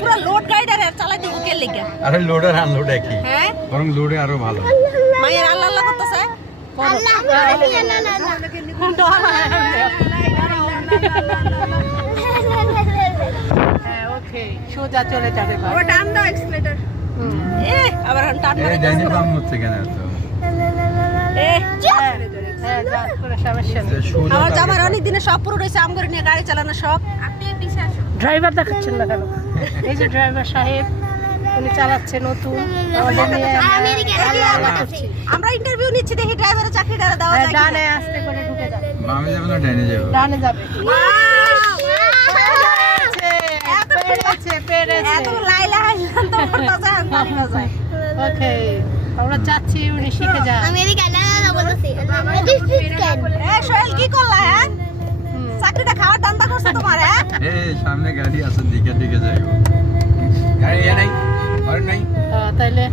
পুরো লোড গাড়িটা চালাইতে কে লেগে? আরে লোডার আনলোড একই, হ্যাঁ বরং লোডে আরো ভালো। মায়ের আল্লাহ আল্লাহ করতেছে। ওকে সোজা চলে যাবে। টান দাও এক্সিলারেটর। আবার টান এই ডাইনি বাম হচ্ছে কেন এত? আমার জামার অনেক দিনে সব পুরো রয়েছে, আম করে নিয়ে গাড়ি চালানো সব। ড্রাইভার দেখাচ্ছেন না কেন? এই যে ড্রাইভার সাহেব, উনি চালাচ্ছে নতুন। আমরা ইন্টারভিউ নিচ্ছি, দেখি ড্রাইভারের চাকরিটা দেওয়া যায়। ডানে আস্তে করে ঢুকে যাবে। বামে যাবে না ডাইনে যাবে? ডানে যাবে। এত লাইলা হাইলান তো করতে যায়, আমি না যায়। ওকে, আমরা যাচ্ছি, উনি শিখে যান। আমেরিকা না বলতেছি এই সোহেল কি করলা? হ্যাঁ, চাকরিটা খাওয়ার ধান্দা করছে তোমার? হ্যাঁ, এই সামনে গাড়ি আছে, দিকে দিকে যাইবো। গাড়ি নাই আর নাই, তাইলে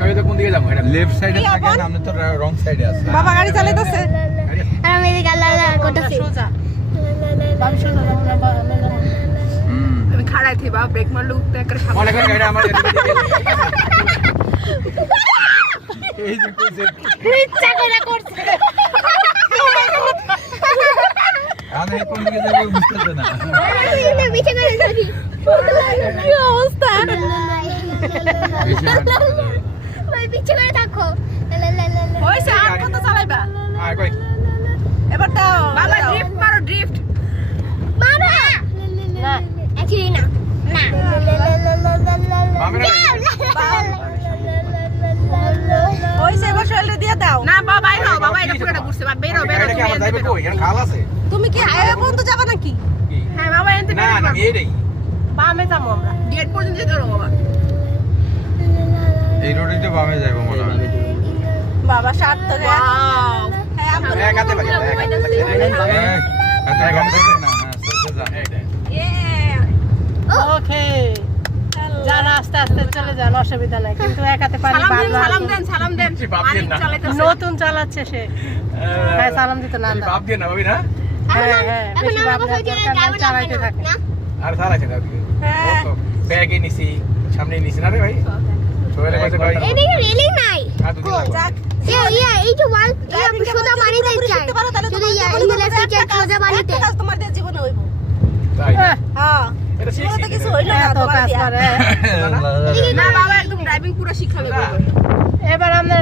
আমি তো কোন দিকে যাবো? এটা লেফট সাইডে থাকে না, আমরা তো রং সাইডে আছে। বাবা গাড়ি চালাইতেছে। আমেরিকা না করতেছি সোজা বাম সোজা আমি খাড়াই থিবা, ব্রেক মারলে উঠতে করে সামনে। অনেক গাড়ি আমার এই যে কইছে ইচ্ছা করে করছে। আমি কোন দিকে যাবো বুঝতেছ না। আমি বিছে করে যাবি। কি অবস্থা? ওই বিছে করে থাকো। হইছে, আর কত চালাইবা? আর কই এবার দাও বাবা, ড্রিফট মারো, ড্রিফট। বাবা না একই না না হইছে, এবার সোহেলরে দিয়ে দাও। না বাবা, বাইরো, বাবা এটা পুরোটা ঘুরছে, বাবা বেরো বেরো। এটা কি আমার যাইবে কই? এখানে খাল আছে? তুমি কি হাইওয়ে পর্যন্ত যাবা নাকি? হ্যাঁ বাবা, এনতে না না এইটাই, বামে যাবো আমরা। গেট পর্যন্ত যেতে হবে বাবা। এই রোডে তো বামে যাইবো মনে হয়। বাবা সার্থক। ওয়াও, হ্যাঁ আমরা এক হাতে লাগে, এক হাতে লাগে। আচ্ছা রং সাইডে না, হ্যাঁ সোজা যা। ওকে, যান আস্তে আস্তে চলে যান, অসুবিধা নাই, কিন্তু একাতে পানি বাঁধা। সালাম দেন, সালাম দেন। মালিক চালাইতেছে। নতুন চালাচ্ছে সে। হ্যাঁ, সালাম দিতে না। বাপ দিয়ে না ভাবি না? হ্যাঁ হ্যাঁ, বেশি ভাবনা দরকার নাই, চালাইতে থাকে। আর সারা আছে দাও। হ্যাঁ। ব্যাগে নিছি, সামনে নিছি না রে ভাই। চলে গেছে ভাই। এদিকে রেলিং নাই। আর দুদিন লাগবে। যাক, এই যে ওয়াল সোজা বাড়িতে চাই শিখতে পারো তাহলে যদি তোমার জীবনে ইংলিশ একটা টিচার সোজা বাড়িতে একটা কাজ তোমার দিয়ে জীবনে হইব। তাই হ্যাঁ, হ্যাঁ, এটা জীবনে তো শিখছি। কিছু হইল না এত তোমার কাজ দিয়া। করে। না বাবা, একদম ড্রাইভিং পুরো শিখাবে। এবার আমরা